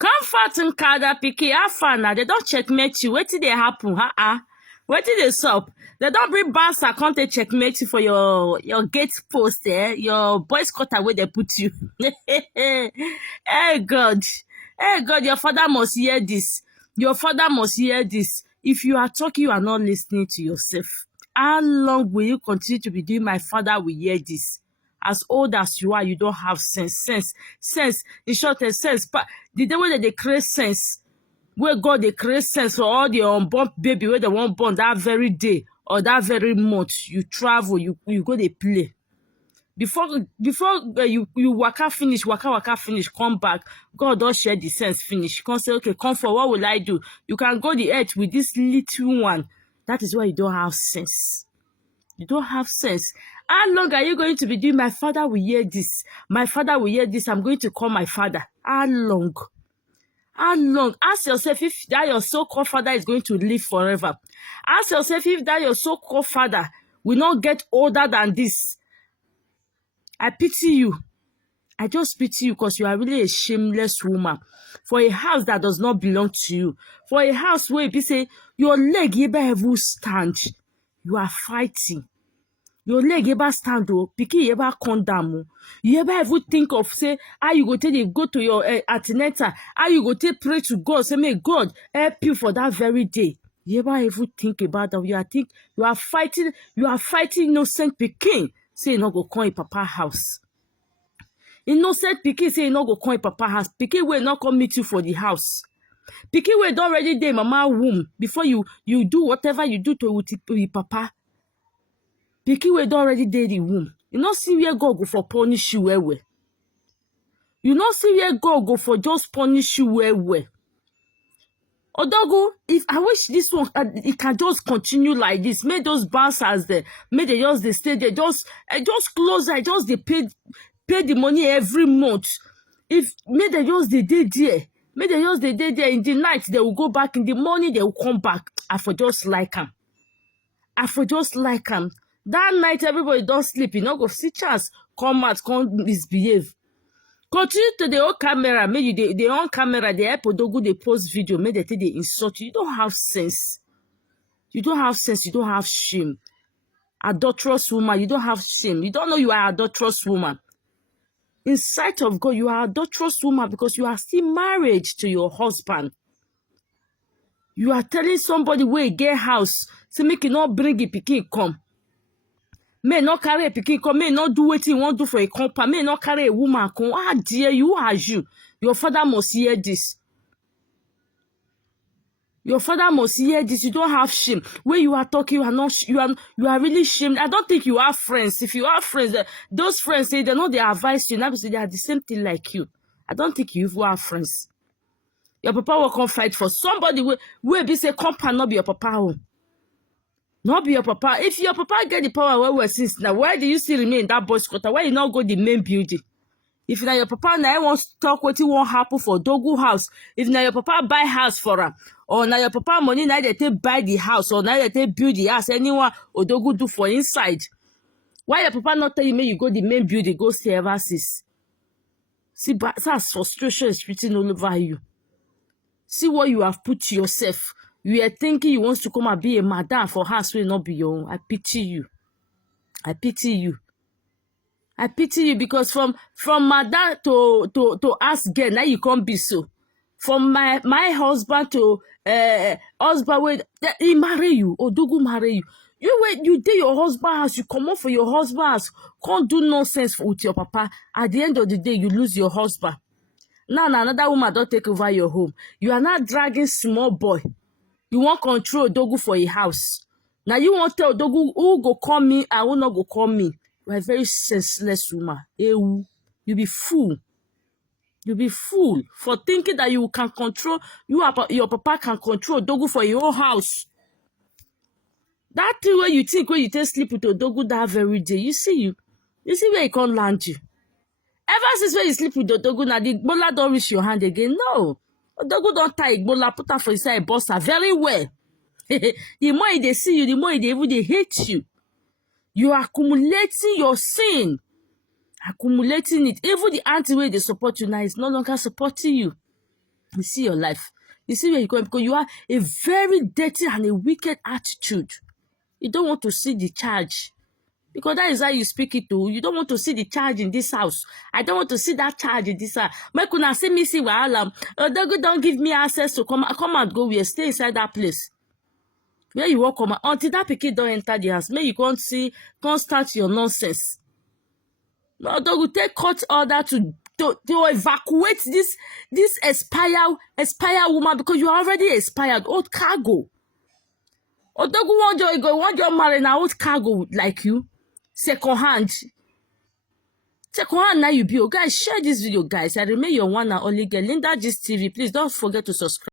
Comfort Nkanda pikin, have fun now. They don't checkmate you. What did they happen? What did they sup? They don't bring bastard come to checkmate you for your gate post, your boys quarter where they put you. Hey God. Hey God, your father must hear this. Your father must hear this. If you are talking, you are not listening to yourself. How long will you continue to be doing my father will hear this? As old as you are, you don't have sense. In short, sense. But the day when they create sense, where God they create sense for all the unborn baby where they won't born that very day or that very month, you travel, you go they play. Before you waka finish, waka finish, come back. God don't share the sense finish. You can say, okay, come for what will I do? You can go the earth with this little one. That is why you don't have sense. You don't have sense. How long are you going to be doing? My father will hear this. My father will hear this. I'm going to call my father. How long? How long? Ask yourself if that your so-called father is going to live forever. Ask yourself if that your so-called father will not get older than this. I pity you. I just pity you because you are really a shameless woman. For a house that does not belong to you. For a house where you say, your leg ever ever stand. You are fighting. Your leg ever stand oh, pikin ever come down. You ever think of say how you go take go to your antenatal, how you go take pray to God, say may God help you for that very day. You ever think about that? You are fighting innocent pikin. Say you no go come in papa house. Innocent pikin say you no go come in papa house. Pikin will not come meet you for the house. Pikin will don already dey mama womb before you do whatever you do to with papa. Pikin wey don already dey the womb. You no see where God go for punish you well. You no see where God go for just punish you well. Odogwu, if I wish this one it can just continue like this. Make those bouncers there, make they just they stay there, just close. I just they pay the money every month. If make they just they dey there, make they just they dey there. In the night they will go back, in the morning they will come back. I for just like them. That night everybody don't sleep. You know, go see chance come out, come misbehave. Continue to the old camera. Maybe the on camera, the help Odogwu they post video. Maybe they insult you. You don't have sense. You don't have shame. Adulterous woman, you don't have shame. You don't know you are an adulterous woman. In sight of God, you are an adulterous woman because you are still married to your husband. You are telling somebody where you get house, say make you not bring a pikin come. May not carry a pikin come, may not do what you want to do for a compound, may not carry a woman come. Ah, dear, you are you. Your father must hear this. Your father must hear this. You don't have shame. When you are talking, you are really shamed. I don't think you have friends. If you have friends, those friends say they know they advise you, now they are the same thing like you. I don't think you even have friends. Your papa will come fight for somebody where be say compound not be your papa home. Not be your papa. If your papa get the power where we're since now, why do you still remain in that boys' quarter? Why you not go the main building? If now your papa now wants to talk what won't happen for Odogwu house, if now your papa buy house for her, or now your papa money now they take buy the house, or now they take build the house, anyone Odogwu do for inside. Why your papa not tell you, may you go the main building, go stay ever since? See, but that's frustration is written all over you. See what you have put to yourself. You are thinking you want to come and be a madam for house will not be your own. I pity you. I pity you because from madam to ask girl, now you can't be so. From my husband to husband where he marry you, Odogwu marry you. You did your husband house, you come up for your husband house, can't do nonsense with your papa. At the end of the day, you lose your husband. Now another woman don't take over your home. You are not dragging small boy. You want control Odogwu for a house. Now you want to tell Odogwu who go call me and who not go call me. You are a very senseless woman. You be fool. You be fool for thinking that you can control, your papa can control Odogwu for your own house. That thing where you think when you take sleep with Odogwu that very day, you see where he can't land you. Ever since when you sleep with Odogwu, now the bola don't reach your hand again. No. Odogwu don't tie bola, put her for inside a bossa very well. The more they see you, the more they hate you. You are accumulating your sin. Accumulating it. Even the auntie where they support you now is no longer supporting you. You see your life. You see where you're going, because you have a very dirty and a wicked attitude. You don't want to see the charge. Because that is how you speak it to. You don't want to see the charge in this house. I don't want to see that charge in this house. Make una see me see wahala. Odogwu don't give me access to come and go. We stay inside that place. Where you walk come until that pikin don't enter the house. May you can't start your nonsense. Odogwu take court order to evacuate this expired woman, because you are already expired. Old cargo. Odogwu want your marry now old cargo like you. Second hand now you be. Oh guys, share this video, guys. I remain your one and only girl, Linda Gist TV. Please don't forget to subscribe.